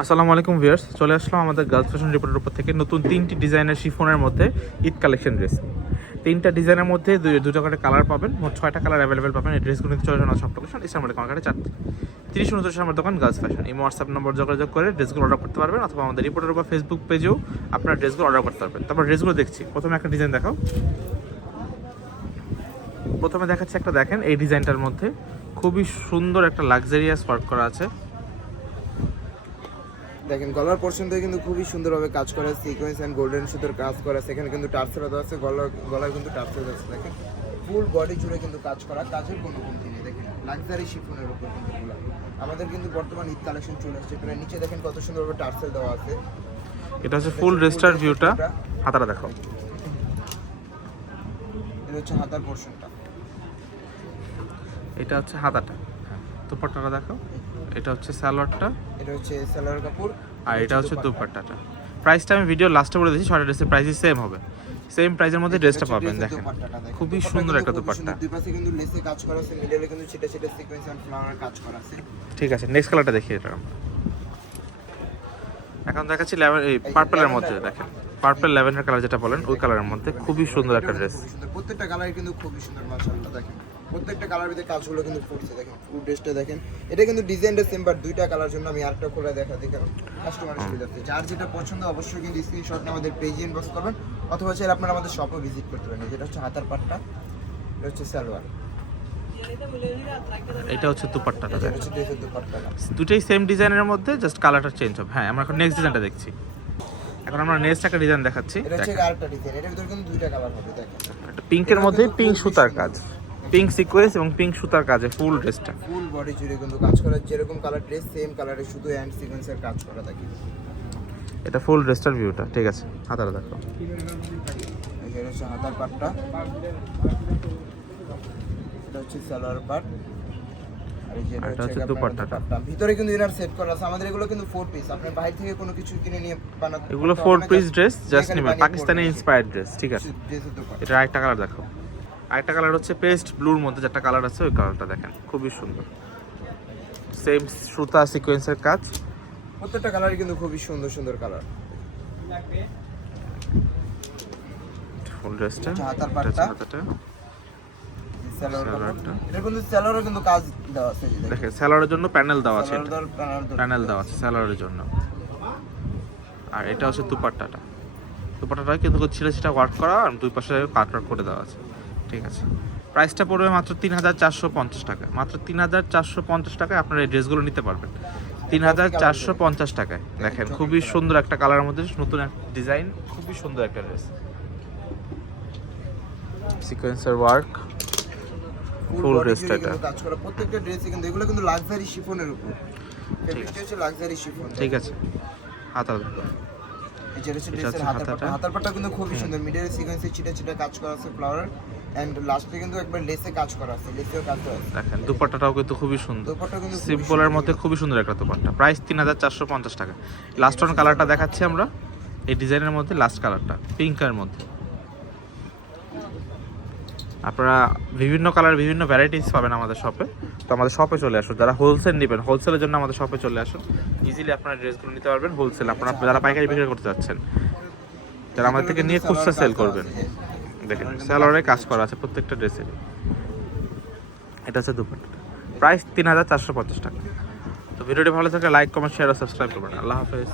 আসসালামু আলাইকুম ভিউয়ার্স, চলে আসলাম আমাদের গার্লস ফ্যাশন রিপোর্টের উপর থেকে নতুন তিনটি ডিজাইনের শিফনের মধ্যে ঈদ কালেকশন ড্রেস তিনটা ডিজাইনের মধ্যে দুটো করে কালার পাবেন, মোট ছয়টা কালার অ্যাভেলেবেল পাবেন। এই ড্রেসগুলো চলে সব লোকেশন ইসলাম আলী কামারঘাটে চারটে। তিরিশ উনত্রিশ আমার দোকান গার্লস ফ্যাশন এই হোয়াটসঅ্যাপ নম্বর যোগাযোগ করে ড্রেসগুলো অর্ডার করতে পারবেন, অথবা আমাদের রিপোর্টের উপর ফেসবুক পেজেও আপনার ড্রেসগুলো অর্ডার করতে পারবেন। তারপর ড্রেসগুলো দেখছি। প্রথমে একটা ডিজাইন দেখাও। প্রথমে দেখাচ্ছি একটা দেখেন, এই ডিজাইনটার মধ্যে খুবই সুন্দর একটা লাক্সারিয়াস ওয়ার্ক করা আছে। দেখেন গলার পোর্শন থেকে কিন্তু খুবই সুন্দরভাবে কাজ করা সিকোয়েন্স অ্যান্ড গোল্ডেন সুতোর কাজ করা আছে এখানে কিন্তু টার্সেল দেওয়া আছে গলা গলায় কিন্তু টার্সেল দেওয়া আছে দেখেন। ফুল বডি জুড়ে কিন্তু কাজ করা কাজের কোনো কমতি নেই দেখেন। লাক্সারি শিফনের উপর কিন্তু এগুলো। আমাদের কিন্তু বর্তমান ঈদ কালেকশন চলে আসছে প্রায় নিচে দেখেন কত সুন্দরভাবে টার্সেল দেওয়া আছে। এটা হচ্ছে ফুল রেস্টার ভিউটা হাতাটা দেখো। এটা হচ্ছে হাতার পোর্শনটা এটা হচ্ছে হাতাটা। দুপাট্টাটা দেখো এটা হচ্ছে সালোয়ারটা এটা হচ্ছে সালোয়ার কাপড়। আর এটা হচ্ছে দুপাট্টাটা। প্রাইসটা আমি ভিডিও লাস্টে বলে দিচ্ছি ছয়টা ড্রেসের প্রাইসই সেম হবে। সেম প্রাইসের মধ্যে ড্রেসটা পাবেন দেখেন। খুবই সুন্দর একটা দুপাট্টা। দুই পাশে কিন্তু লেসে কাজ করা আছে মিডলে কিন্তু ছিটা ছিটা সিকোয়েন্স এন্ড ফ্লাওয়ার কাজ করা আছে। ঠিক আছে নেক্সট কালারটা দেখি এটা আমরা। এখন দেখাচ্ছি এই পার্পলের মধ্যে দেখেন। পার্পল ল্যাভেন্ডার কালার যেটা বলেন ওই কালারের মধ্যে খুবই সুন্দর একটা ড্রেস প্রত্যেকটা কালার কিন্তু খুবই সুন্দর মাশাআল্লাহ দেখেন। প্রত্যেকটা কালার ভিতরে কাজগুলো কিন্তু ফুটছে দেখেন ফুল ড্রেসটা দেখেন। এটা কিন্তু ডিজাইনটা সেম বাট দুইটা কালার জন্য আমি আরেকটা খোলা দেখা দিই কারণ কাস্টমারের সুবিধার্থে। যার যেটা পছন্দ অবশ্যই কিন্তু স্ক্রিনশট নিয়ে আমাদের পেজে ইনবক্স করবেন অথবা চাইলে আপনারা আমাদের শপে ভিজিট করতে পারেন। যেটা হচ্ছে হাতার পাটটা এটা হচ্ছে সালোয়ার। এটা হচ্ছে দুপাট্টাটা এটা দুটোই সেম ডিজাইনের মধ্যে জাস্ট কালারটা চেঞ্জ হবে। হ্যাঁ আমরা এখন নেক্সট ডিজাইনটা দেখছি। এখন আমরা নেক্সট একটা ডিজাইন দেখাচ্ছি এটা হচ্ছে আরেকটা ডিজাইন এটার ভিতরে কিন্তু দুইটা কালার হবে দেখেন। একটা পিঙ্কের মধ্যে পিঙ্ক সুতার কাজ। পিঙ্ক সিকোয়েন্স এবং পিঙ্ক সুতার কাজে ফুল ড্রেসটা ফুল বডি জুড়ে কিন্তু কাজ করা যেরকম কালার ড্রেস সেম কালারে শুধু হ্যান্ড সিকোয়েন্সের কাজ করা থাকে। এটা ফুল ড্রেসটার ভিউটা ঠিক আছে হাতারা দেখো। এই যে এটা হচ্ছে হাতার পাটটা। এটা হচ্ছে সালোয়ার পাট। এটা হচ্ছে দুপাট্টাটা। ভিতরে কিন্তু ইনার সেট করা আছে। আমাদের এগুলো কিন্তু ফোর পিস আপনি বাইরে থেকে কোনো কিছু কিনে নিয়ে বানাতে এগুলো four piece dress just Pakistani. Inspired dress ঠিক আছে। এটা আরেকটা কালার দেখো। আরেকটা কালার হচ্ছে পেস্ট ব্লুর মধ্যে যেটা কালার আছে ওই কালারটা দেখেন খুবই সুন্দর। সেম সুতা সিকোয়েন্সের কাজ। প্রত্যেকটা কালারই কিন্তু খুবই সুন্দর সুন্দর কালার ফুল ড্রেসটা হাতার পাটটা। হাতাটা। দেখেন। স্যালোয়ারের জন্য প্যানেল দেওয়া আছে প্যানেল দেওয়া আছে। স্যালোয়ারের জন্য। আর এটা হচ্ছে দুপাট্টাটা। দুপাট্টাটা কিন্তু ছিঁড়ে ছিটা ওয়ার্ক করা আর দুই পাশে কাট করে দেওয়া আছে। ঠিক আছে। প্রাইসটা পড়বে মাত্র তিন হাজার চারশো পঞ্চাশ টাকা। মাত্র তিন হাজার চারশো পঞ্চাশ টাকায় আপনারা এই ড্রেসগুলো নিতে পারবেন। তিন হাজার চারশো পঞ্চাশ টাকায়। দেখেন খুবই সুন্দর একটা কালারের মধ্যে নতুন একটা ডিজাইন খুবই সুন্দর একটা ড্রেস সিকোয়েন্সের work full Full body dress জুড়ে টা এটা। কাজ করা প্রত্যেকটা ড্রেসই কিন্তু এগুলো কিন্তু লাক্সারি শিফনের উপর। ফেব্রিকটা হচ্ছে লাক্সারি শিফন ঠিক আছে। হাতা দেখো। হচ্ছে ড্রেসের হাতার পাটা। হাতার পাটা কিন্তু খুবই সুন্দর। মিডল সিকোয়েন্সে ছিটা ছিটা কাজ করা আছে ফ্লাওয়ার এন্ড লাস্টে কিন্তু একবার লেসে কাজ করা আছে। লেসেও কাজ করা আছে। দেখেন দুপাট্টাটাও কিন্তু খুবই সুন্দর। দোপাট্টা কিন্তু সিম্পলের মধ্যে খুবই সুন্দর একটা দোপাট্টা। প্রাইস তিন হাজার চারশো পঞ্চাশ টাকা। লাস্ট অন কালারটা দেখাচ্ছি আমরা। এই ডিজাইনের মধ্যে লাস্ট কালারটা পিঙ্কের মধ্যে। আপনারা বিভিন্ন কালার বিভিন্ন ভ্যারাইটিস পাবেন আমাদের শপে তো আমাদের শপে চলে আসুন। যারা হোলসেল নেবেন হোলসেলের জন্য আমাদের শপে চলে আসুন। ইজিলি আপনারা ড্রেসগুলো নিতে পারবেন হোলসেল আপনারা যারা পাইকারি বিক্রি করতে যাচ্ছেন, যারা আমাদের থেকে নিয়ে খুচরা সেল করবেন। দেখেন স্যালোয়ারে কাজ করা আছে প্রত্যেকটা ড্রেসে এটা হচ্ছে দুপাট্টা। প্রাইস তিন হাজার চারশো পঞ্চাশ টাকা। তো ভিডিওটি ভালো থাকলে লাইক কমেন্ট শেয়ার ও সাবস্ক্রাইব করবেন। আল্লাহ হাফেজ।